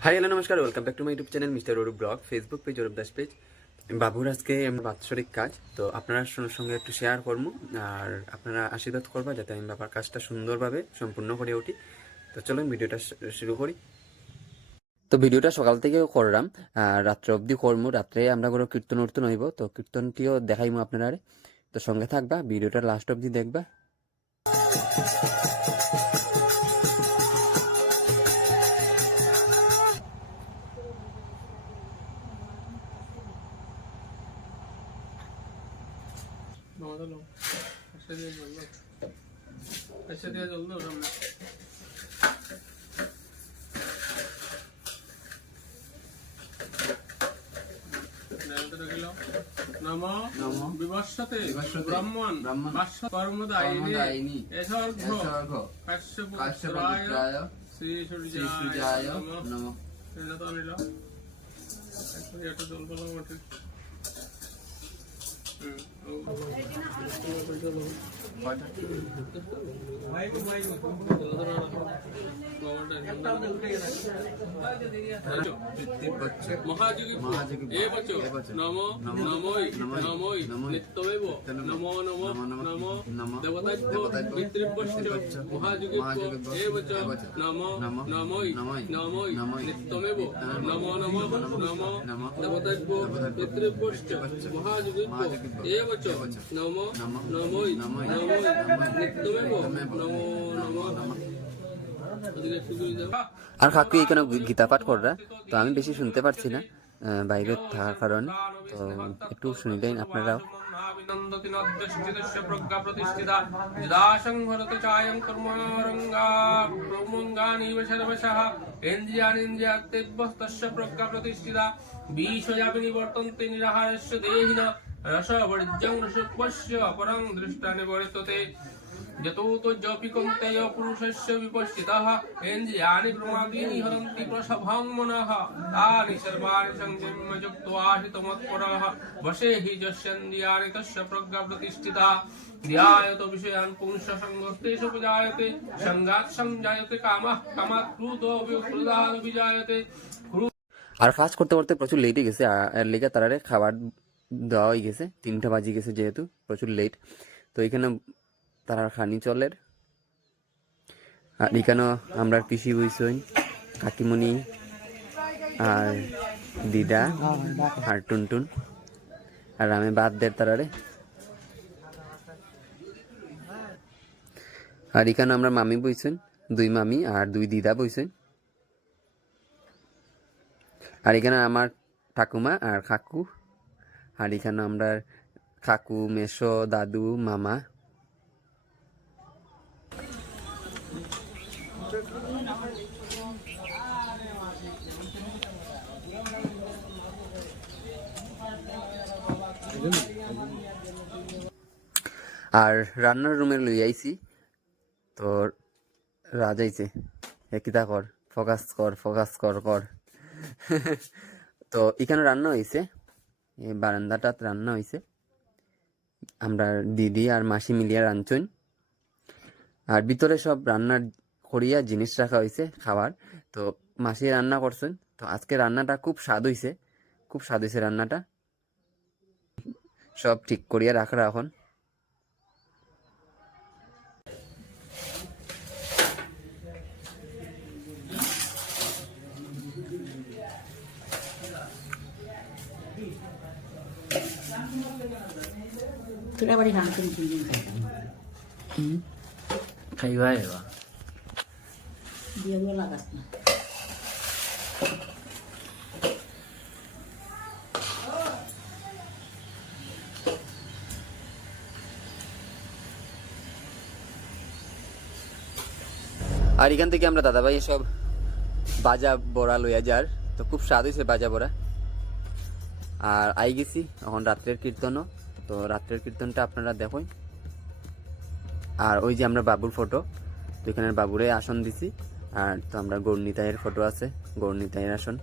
High hello নমস্কার welcome back to my YouTube channel mister Arup vlog Facebook page Arup Das page বাবুর আজকে বাৎসরিক কাজ, তো আপনার সঙ্গে- সঙ্গে একটু শেয়ার করব, আর আপনারা আশীর্বাদ করবা যাতে আমি বাবার কাজটা সুন্দরভাবে সম্পূর্ণ করে উঠি। তো চলুন ভিডিওটা শুরু করি। তো ভিডিওটা সকাল থেকে করলাম রাত্রে অবধি করব। রাত্রে আমরা কোনো কীর্তন উর্তন হইব, তো কীর্তনটিও দেখাইমু আপনারা তো সঙ্গে থাকবা, ভিডিওটা লাস্ট অবধি দেখবা। হলো আশা দিয়ে জল দাও আশা দিয়ে দাও সামনে। ব্রাহ্মণ। কর্মদায়িনী। এসর্ঘ কাশ্যপুত্রায় শ্রী সূর্যায় নমঃ। এটা নিল এখন এটা জল বলা মাঠে মহাযোগী নম নমই নমই নিত্যমেব নমো নম নম দেবতাভ্য পিতৃভ্যশ্চ মহাযোগী এব চ নম নমই নমই নিত্যমেব নমো নম নম দেবতাভ্য পিতৃভ্যশ্চ মহাযোগী এব চ নম নমই নমই নিত্যমেব নমো নম ওদিকে একটু ঘুরে যাও আর কাকু এখানে গীতা পাঠ কররা তো আমি বেশি শুনতে পারছি না বাইরে থাকার কারণে তো একটু শুনিলেন আপনারাও প্রজ্ঞা প্রতিষ্ঠিতা বিশ্বয়াপি নিবর্তন্তে নিরাহারস্য দেহিন রসবর্জ্যং রসুপস্য অপরং দৃষ্টা নিবর্ততে যতো তো জপি কন্তেয় পুরুষস্য বিপশ্চিতः ইন্দ্রিয়াণি প্রমাদীনি হরন্তি প্রসভাং মনঃ তানি সর্বাণি সংযম্য যুক্त्वा হিতমৎপরः বশে হি আর কাজ করতে করতে প্রচুর লেটই গেছে লেগে তারারে খাবার দেওয়া হয়ে গেছে, তিনটা বাজি গেছে যেহেতু, প্রচুর লেট তো এখানে তারা খানি চলের। আর এখানে আমরা পিসি বইসই কাকিমণি আর দিদা আর টুনটুন। আর আমি বাদ দের তারারে। আর এখানে আমরা মামি বইছেন, দুই মামি আর দুই দিদা বইছেন। আর এখানে আমার ঠাকুমা আর কাকু। আর এখানে আমরা কাকু, মেসো, দাদু, মামা। আর রান্নার রুমে লই আইছি। তো রাজ আইছে কিতা কর ফোকাস কর ফোকাস কর কর। তো এখানে রান্না হয়েছে বারান্দাটাত রান্না হয়েছে আমরা দিদি আর মাসি মিলিয়া রাঁধছুন আর ভিতরে সব রান্নার করিয়া জিনিস রাখা হয়েছে খাবার। তো মাসি রান্না করছেন। তো আজকে রান্নাটা খুব স্বাদ হয়েছে খুব স্বাদ হয়েছে রান্নাটা। সব ঠিক করিয়া রাখা এখন। তোরা বাড়ি রান্না করে দিন খাইবা এবার। দিয়ে দিয়ে লাগাস না। আর এখান থেকে আমরা দাদাভাই সব বাজা বড়া লইয়া যার তো খুব স্বাদ হয়েছে বাজা বড়া। আর আই গেছি এখন রাত্রের কীর্তনও। তো রাত্রের কীর্তনটা আপনারা দেখুন। আর ওই যে আমরা বাবুর ফটো, তো এখানে বাবুরে আসন দিছি। আর তো আমরা গৌরনীতাইয়ের ফটো আছে গৌরনীতাইয়ের আসন।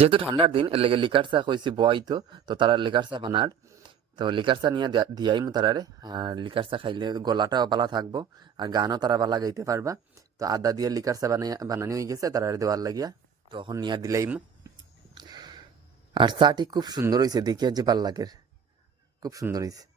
যেহেতু ঠান্ডার দিন, এর লেগে লিকার চা কইছি বই তো তো তারা লিকার চা বানার। তো লিকার চা নিয়ে দিয়া- দিয়াই মু তারারে, আর লিকার চা খাইলে গলাটাও বালা থাকব, আর গানও তারা বালা গাইতে পারবা। তো আদা দিয়ে লিকার চা বানাই বানানি হয়ে গেছে তারা দেওয়ার লাগিয়া তখন নিয়ে দিলাই মু। আর চাটি খুব সুন্দর হয়েছে দেখিয়া যে ভালো লাগে খুব সুন্দর হয়েছে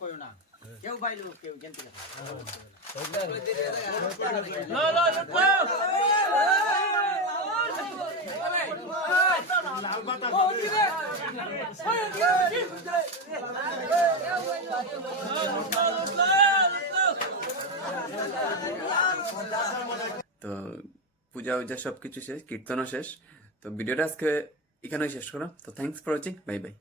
কইও না। কেউ পাইলো কেউ জানতে না তো পূজা উজা সবকিছু শেষ কীর্তনও শেষ। তো ভিডিওটা আজকে এখানেই শেষ করো তো thanks for watching bye bye